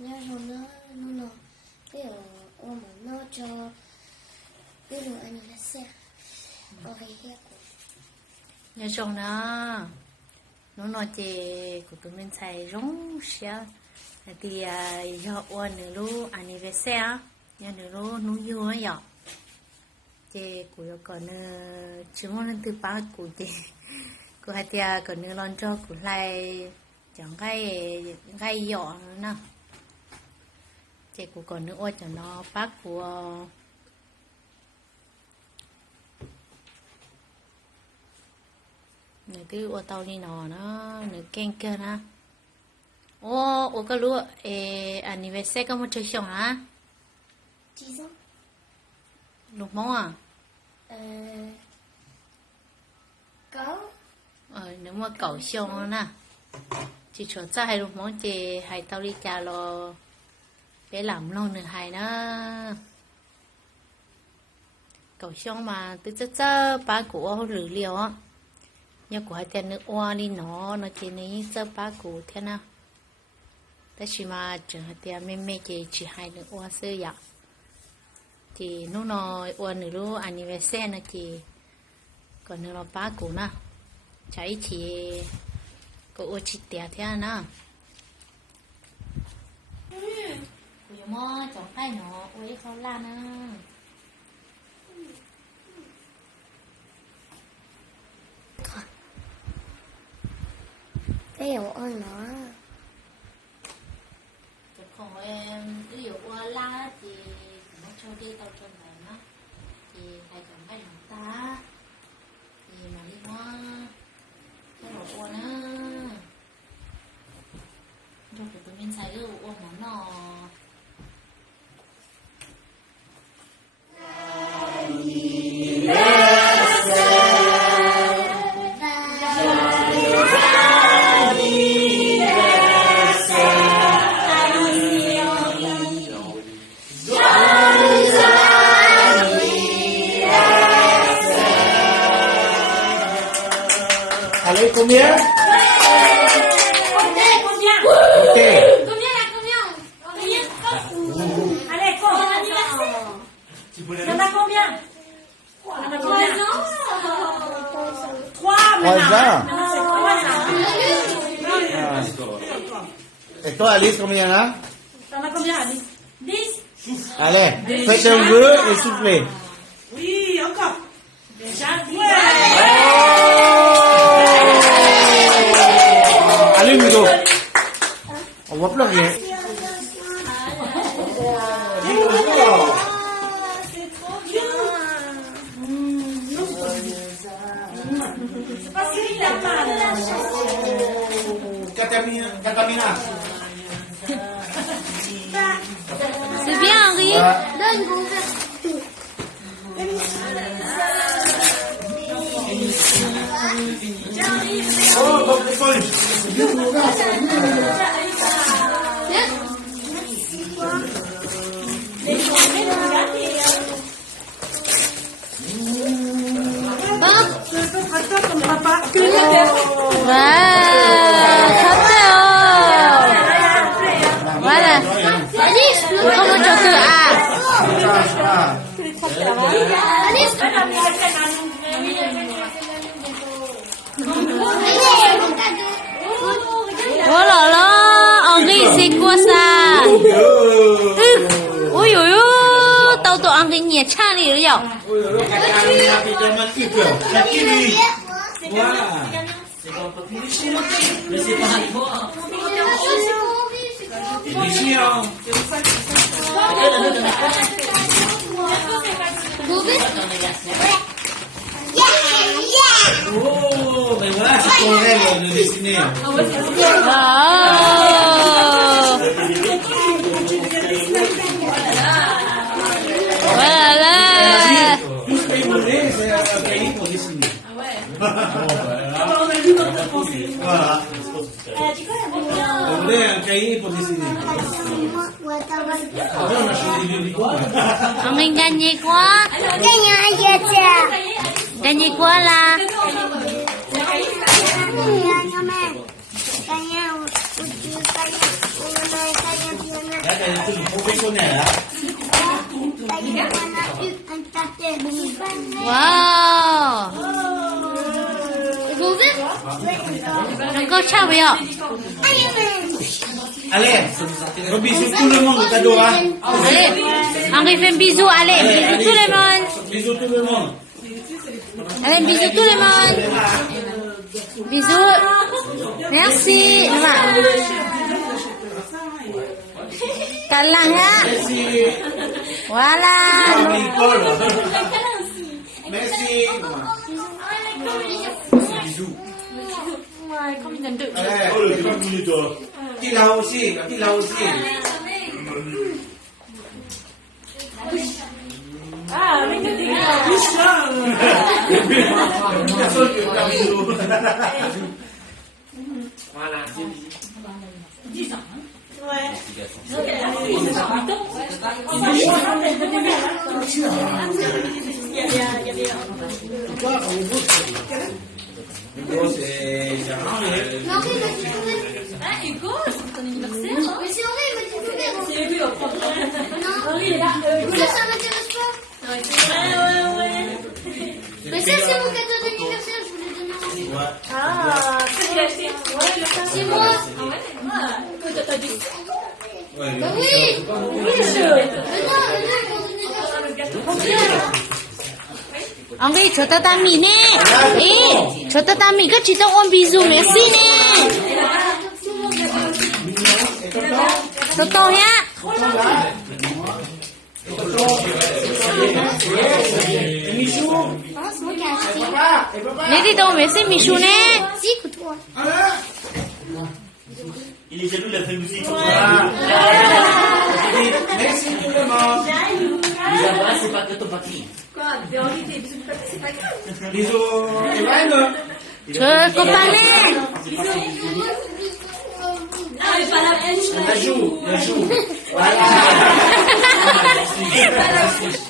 nhớ rồi nó cái ở mà nó cho cái đồ anh là xe ở cái kia nhớ trong nó nói chè của tụi mình xài rong xia thì do ôn nữa lu anniversaire nhớ nữa lu nuôi yêu ấy nhở chè của còn chứ món từ ba của chè của hai tia còn nữa lon cho của lại chẳng gai dọ nữa nè chè của còn nữa ôn cho nó bác của nửa cái ô tô đi nó nửa ken cơ na ô cái lúa anniversaire có một chơi xong hả chị sao lúc mong à có nếu mà cậu xong nè chị cho ra hay lúc mong chị hay tao đi chả lo để làm lâu nữa hay đó cậu xong mà từ từ ba của rửa liều á nhớ của hai tên nước oa đi nó chỉ ní sơ ba cụ thế nào thế chỉ mà trường hai tên mẹ chỉ hai nước oa sơ vậy thì nó nói oa nữa lúc anniversaire nó chỉ còn nữa là ba cụ nè cháy chỉ có oa chỉ tiền thế nào của mò chọn cái nó oa không lan à cái dầu ôn nó còn em ví dụ qua la thì nó cho đi tàu trên này nó thì phải chọn cái lòng ta thì mà đi qua cái đồ qua nó rồi tụi mình xài cái đồ món nọ Allez, combien? Combien? Ok. Allez, combien? Y'en a combien? Y'en a combien? 3 maintenant. ans. Maintenant, c'est 3 ans. Et toi, Alice, combien il y en a? T'en as combien, Alice? 10? Allez, faites un vœu et soufflez. Oui, encore. Déjà 10. Allume, Hugo. On voit plus rien. C'est pas si il a mal. Catamina. c'est bien Henri donne mon verre Oh, bon, l'école. Attends, ton papa. 좋대요 voilà comment tu fais oh là là Henri c'est quoi ça ôi ôi ôi tao tụi Henri nhiệt cha đi rồi nhở Voilà. Mais c'est pas à toi. Ici, hein. Oh, mais voilà, c'est ton rêve de dessiner. voilà Tout ce que vous voulez, c'est un cahier pour dessiner. Voilà. Vous voulez un cahier pour dessiner. Après, on a choisi du liquide. Mình gagné quoi Gagné quoi là Kanya, Là, t'as des trucs professionnels, hein. On a eu un tapis. Wow. Vous ouvrir? Encore ciao, bien. Allez, un bisou tout le monde, le cadeau, hein. Allez, Henri fait un bisou. Allez, bisous tout le monde. Bisous tout le monde. Allez, bisous tout le monde. Bisous. Merci. Talang ya. Merci. Voilà. Nicole. Merci. Bisous. Allez. Oh, c'est pas voulu, toi. Qui là aussi, qui là aussi. Ah, mais t'es la bouche là. Personne qui veut faire bisous. Voilà, c'est dit. 10 ans. Ouais. Hugo, c'est Gérard, Non, il m'a dit d'ouvrir. Ah, Hugo, c'est ton anniversaire. Mais c'est Henri, il m'a dit d'ouvrir. C'est lui, on prend. Non, Henri, il est là. ça m'intéresse pas. Ouais. Mais ça, c'est mon cadeau d'anniversaire, je voulais donner à Henri. Ouais. Ah, c'est qu'il a acheté. Ouais, il a fait. C'est moi. Ah ouais. Toi, t'as dit. Ouais, Bah oui. Oui, Mais non, mon anniversaire. Henri, cho tao tam mì nè. Ý, cho tao tam mì các chị tao ôm bisou, merci nè. Cho tao nhá. Ah, c'est moi qui ai acheté. Nè đi đâu merci Michou nè. Si, écoute-moi. Il est jaloux, il a fait musique. Merci tout le monde. Là-bas, c'est pas que ton papier. Quoi? Mais Henri, t'es bisous de papier, c'est pas grave. Bisous, Evan. Cho copain nè. Ah, mais pas la peine. La joue, la joue. Voilà. C'est pas la bouche.